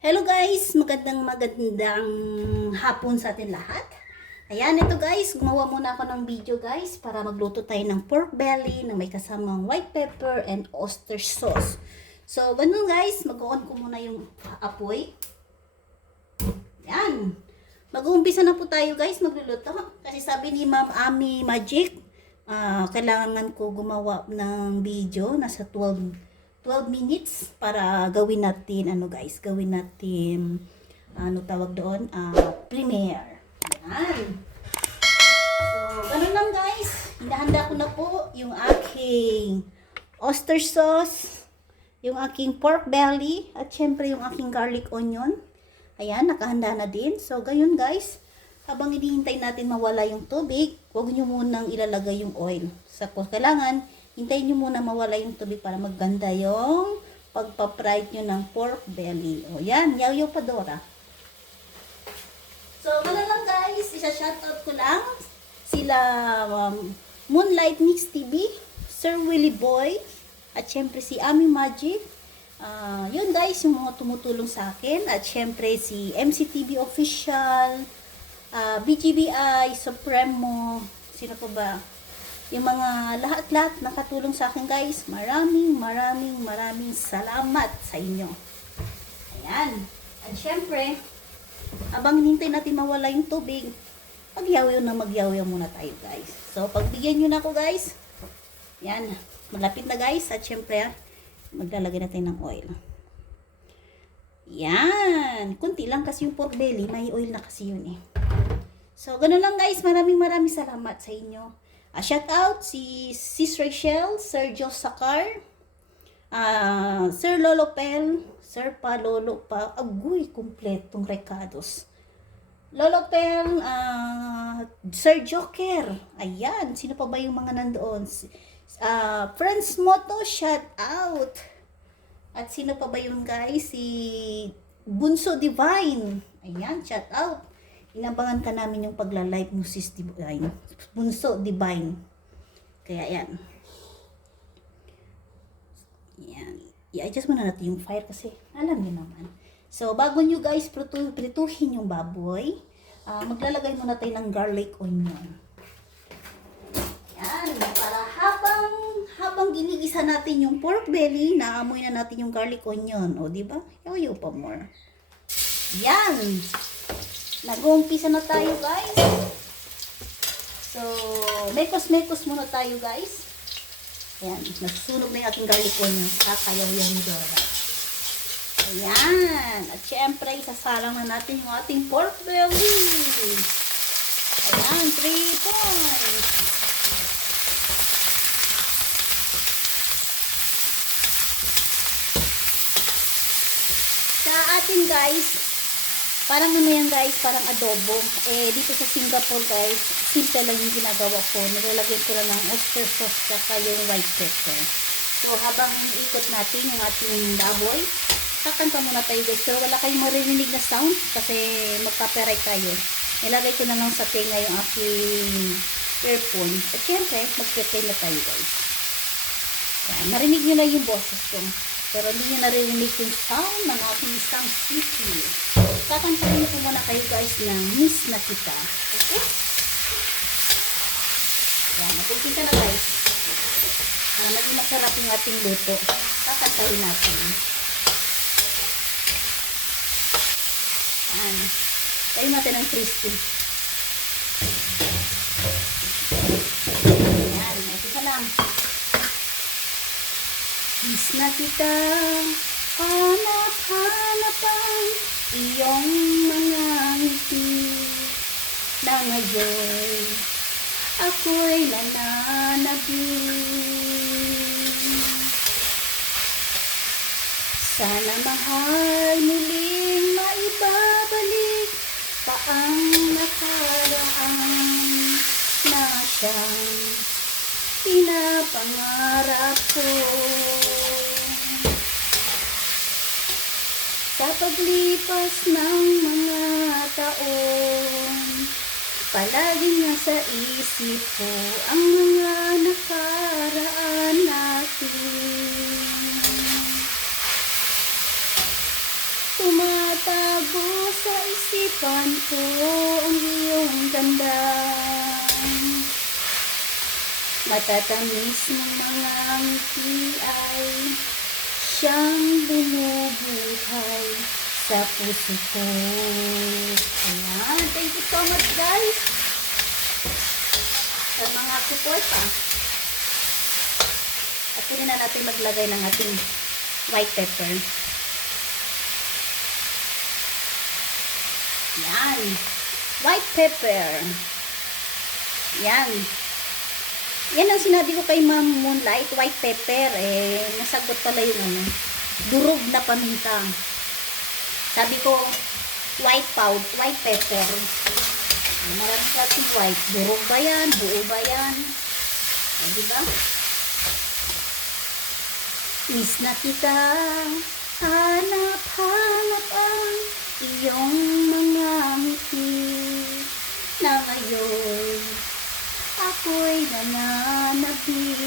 Hello guys! Magandang hapon sa atin lahat. Ayan, ito guys, gumawa muna ako ng video guys para magluto tayo ng pork belly na may kasamang white pepper and oyster sauce. So, ganun guys, mag-on ko muna yung apoy. Ayan. Mag-uumpisa na po tayo guys magluluto. Kasi sabi ni Ma'am Ami Magic, kailangan ko gumawa ng video nasa 12 minutes para gawin natin tawag doon, premiere. Yan. So, ganun lang guys. Hinahanda ko na po yung aking oyster sauce, yung aking pork belly, at syempre yung aking garlic onion. Ayan, nakahanda na din. So, gayon guys, habang hinihintay natin mawala yung tubig, huwag nyo munang ilalagay yung oil. Kailangan hintayin nyo muna mawala yung tubig para maganda yung pagpa-fried nyo ng pork belly. O yan, yaw-yaw pa Dora. So, gano'n lang guys. Isa-shoutout ko lang sila Moonlight Mix TV, Sir Willie Boy, at syempre si Ami Magic. Yun guys, yung mga tumutulong sa akin. At syempre si MCTV Official, BGBI, Supremo, sino pa ba? Yung mga lahat-lahat nakatulong sa akin guys. Maraming salamat sa inyo. Ayan. At syempre, habang hinintay natin mawala yung tubig, magyaw muna tayo guys. So, pagbigyan nyo na ako guys. Yan. Malapit na guys. At syempre, maglalagay natin ng oil. Yan. Kunti lang kasi yung pork belly. May oil na kasi yun eh. So, ganun lang guys. Maraming salamat sa inyo. Shout out si Sis Rachel, Sir Joe Sakar, Sir Lolo Pel, Sir Pa Lolo Pa, agoy, kumpletong recados. Lolo Pel, Sir Joker, ayan, sino pa ba yung mga nandoon? Friends Moto, shout out. At sino pa ba yung guys? Si Bunso Divine, ayan, shout out. Inabangan ka namin yung pagla-live mo sis Divine. Bunso Divine. Kaya yan. Yan. I-adjust muna natin yung fire kasi alam niyo naman. So, bago nyo guys prituhin yung baboy, maglalagay muna tayo ng garlic onion. Yan. Para habang ginigisa natin yung pork belly, naamoy na natin yung garlic onion. O, diba? Yaw pa more. Yan. Nag-uumpisa na tayo guys. So, mekos muna tayo guys. Ayan, nasusunog na yung aking garlic onion. Kakayaw-yaw ni Dora. Ayan. At syempre, isasalang na natin yung ating pork belly. Ayan, 3 points. Sa atin guys, parang ano yan guys, parang adobo. Dito sa Singapore guys, simple lang yung ginagawa ko. Nilalagyan ko lang ng oyster sauce saka yung white pepper. So, habang iikot natin yung ating baboy, kakanta muna tayo guys. Pero wala kayong maririnig na sound kasi magka-copyright tayo. Nilagay ko na lang sa tenga yung aking earphone. At syempre, mag-play na tayo guys. Yan, marinig nyo na yung boses ko. Pero hindi nyo naririnig yung sound ng aking isang city. Kakantahin ko muna kayo guys ng Miss na Kita. Okay? Yan, nagkumpisa na guys. Para maging masarap yung ating luto. Kakantahin natin. Yan. Tayo natin ng crispy. Yan, nagkumpisa lang. Miss na kita, hanap-hanapan iyong mga ngiti na ngayon ako'y nananabing. Sana mahal muling maibabalik pa ang nakaraan na siyang pinapangarap ko. Sa paglipas ng mga taon, palaging nasa isip ko ang mga nakaraan natin. Tumatago sa isipan ko ang iyong ganda. Matatamis ng mga ngiti ay siyang bumubuhay sa puso ko. Ayan, thank you so much guys sa mga suporta. At pwede na natin maglagay ng ating white pepper. Yan. White pepper. Yan. Yan ang sinabi ko kay Ma'am Moonlight, white pepper. Nasagot pala yung durog na paminta. Sabi ko, white pepper. Marami kasi white. Durog ba yan? Buo ba yan? Diba? Miss na kita, hanap-hanap ang iyong mga ngiti na ngayon ako'y nananabik.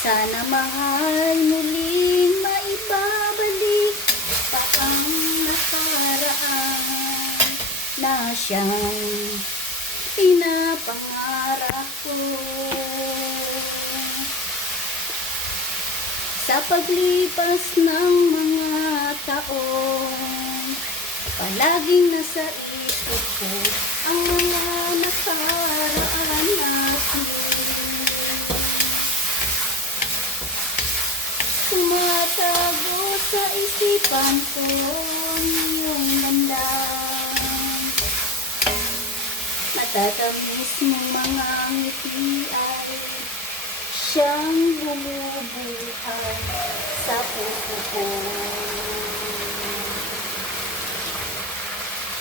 Sana mahal muling maibabalik pa ang nakaraan na siyang pinapangarap ko. Sa paglipas ng mga taon, palaging nasa isip ko ang mga nakaraan natin. Tumatago sa isipan ko ang iyong ganda. Matatamis mong mga ngiti ay siyang bumubuhay sa puso ko.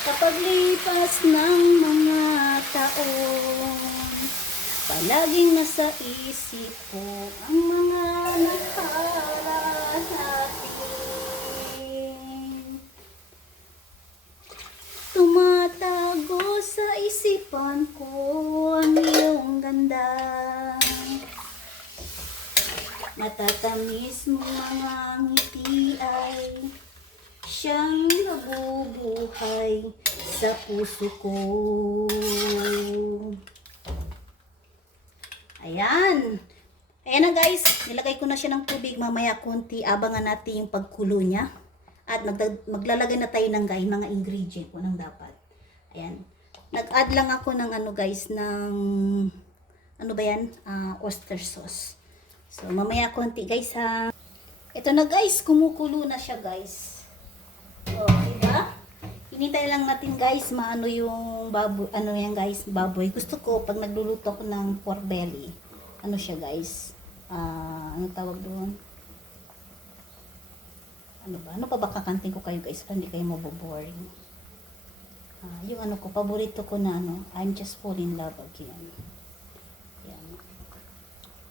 Kapag lipas ng mga taon, palaging nasa isip ko ang mga nakaraan natin. Tumatago sa isipan ko ang iyong ganda. Matatamis mong mga ngiti ay siyang nabubuhay sa puso ko. Ayan. Ayan na guys. Nilagay ko na siya ng tubig. Mamaya konti. Abangan natin yung pagkulo niya. At maglalagay na tayo ng mga ingredient po ng dapat. Ayan. Nag-add lang ako ng guys, ng ano ba yan? Oyster sauce. So, mamaya konti guys ha. Ito na guys, kumukulo na siya guys. So, diba? Hinintay lang natin guys, maano yung baboy, yan guys, baboy. Gusto ko, pag nagluluto ko ng pork belly, ano siya guys, ano tawag doon? Ano ba? Ano pa ba kakantin ko kayo guys, para hindi kayo maboboring? Yung ko, paborito ko na I'm just falling in love again. Yan.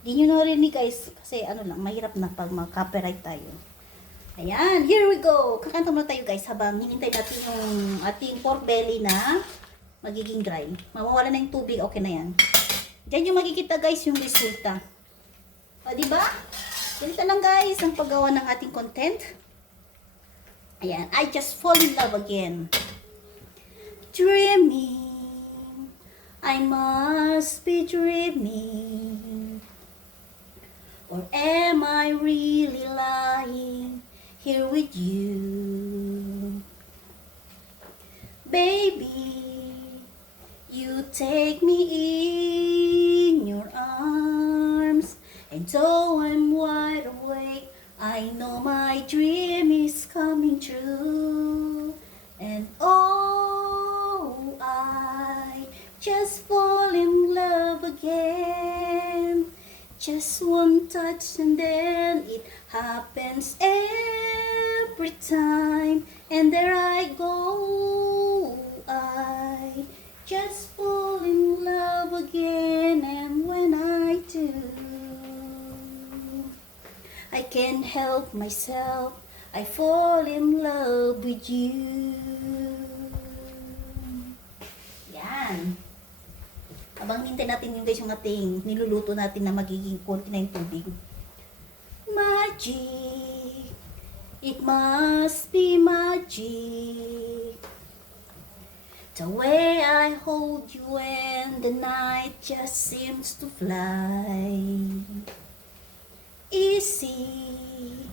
Di nyo narinig guys, kasi lang, mahirap na pag mag-copyright tayo. Ayan, here we go. Kakanta muna tayo guys habang hinintay natin yung ating pork belly na magiging dry. Mawawala na yung tubig, okay na yan. Diyan yung makikita guys yung resulta. O, diba? Ganito lang guys ang paggawa ng ating content. Ayan, I just fall in love again. Dreaming, I must be dreaming. Or am I really lying here with you? Baby, you take me in your arms, and though I'm wide awake, I know my dream is coming true. And oh, I just fall in love again. Just one touch and then it happens every time. And there I go, I just fall in love again. And when I do, I can't help myself, I fall in love with you. Yan. Habang hintay natin yung guys yung ating niluluto natin na magiging konti na yung tubig. Magic, It must be magic, the way I hold you and the night just seems to fly. Easy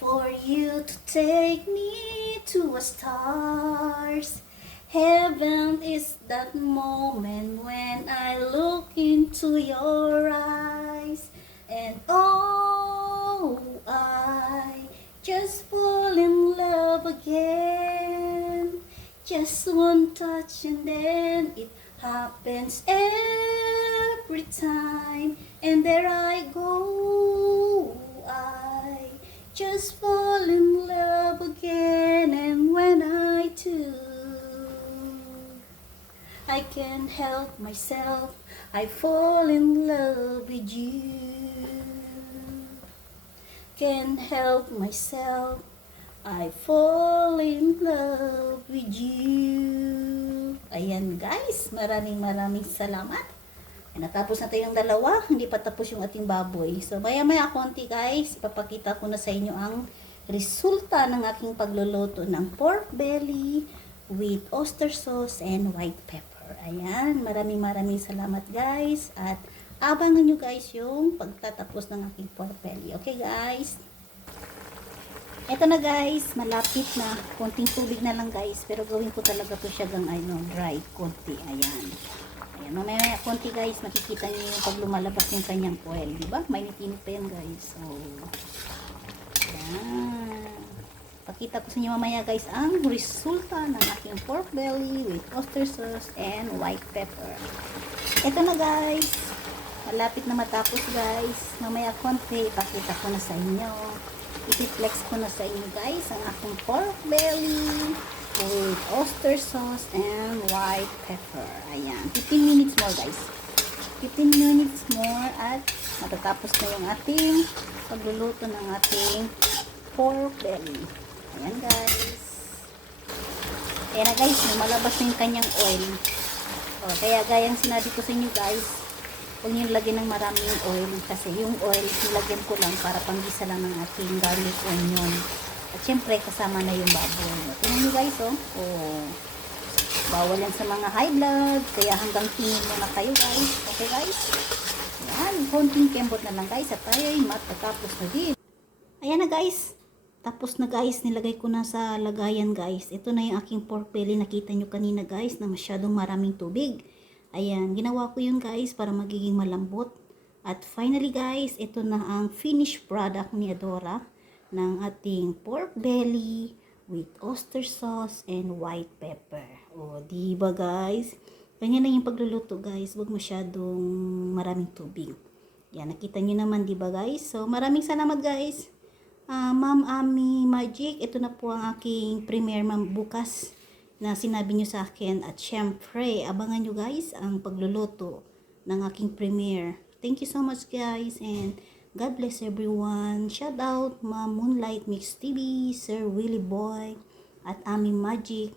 for you to take me to a stars. Heaven is that moment when I look into your eyes. And oh, I just fall in love again. Just one touch and then it happens every time. And there I go, I just fall in love again. And when I do, I can't help myself, I fall in love with you. Can't help myself, I fall in love with you. Ayan guys, maraming salamat. Natapos na tayong dalawa, hindi pa tapos yung ating baboy. So maya konti guys, ipapakita ko na sa inyo ang resulta ng aking pagluluto ng pork belly with oyster sauce and white pepper. Ayan, maraming salamat guys. At abangan nyo guys yung pagtatapos ng aking pork belly. Okay guys? Ito na guys, malapit na. Konting tubig na lang guys. Pero gawin ko talaga to siya gang dry. Konti. Ayan. Ayan, mamaya konti guys. Makikita nyo yung pag lumalabas yung kanyang oil. Diba? Mainit-init pa yan guys. So, ayan. Pakita ko sa inyo mamaya guys ang resulta ng aking pork belly with oyster sauce and white pepper. Ito na guys. Malapit na matapos guys. Mamaya konti, ipakita ko na sa inyo. I-flex ko na sa inyo guys ang aking pork belly with oyster sauce and white pepper. Ayan. 15 minutes more guys. 15 minutes more at matatapos na yung ating pagluluto ng ating pork belly. Ayan guys. Ayan na guys, lumalabas na yung kanyang oil. O, kaya gayang sinabi ko sa inyo guys, huwag nyo lagyan ng maraming oil kasi yung oil, nilagyan ko lang para panggisa lang ng ating garlic onion. At syempre, kasama na yung baboy. Tingnan nyo guys, oh. Oh. Bawal yan sa mga high blood, kaya hanggang tingin muna kayo guys. Okay guys? Ayan, konting kembot na lang guys at tayo ay matatapos na din. Ayan na guys. Tapos na guys, nilagay ko na sa lagayan guys. Ito na yung aking pork belly. Nakita nyo kanina guys na masyadong maraming tubig. Ayan, ginawa ko yun guys para magiging malambot. At finally guys, ito na ang finished product ni Adora ng ating pork belly with oyster sauce and white pepper. O, diba guys? Ganyan na yung pagluluto guys. Huwag masyadong maraming tubig. Yan, nakita nyo naman diba guys? So, maraming salamat guys. Ma'am Ami Magic, ito na po ang aking premiere bukas na sinabi nyo sa akin. At syempre, abangan nyo guys ang pagluluto ng aking premiere. Thank you so much guys and God bless everyone. Shout out Ma'am Moonlight Mix TV, Sir Willie Boy, at Ami Magic.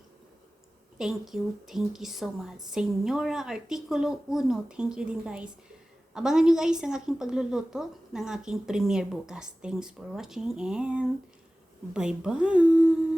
Thank you so much. Senyora Articulo 1, thank you din guys. Abangan nyo guys ang aking pagluluto ng aking premiere bukas. Thanks for watching and bye-bye!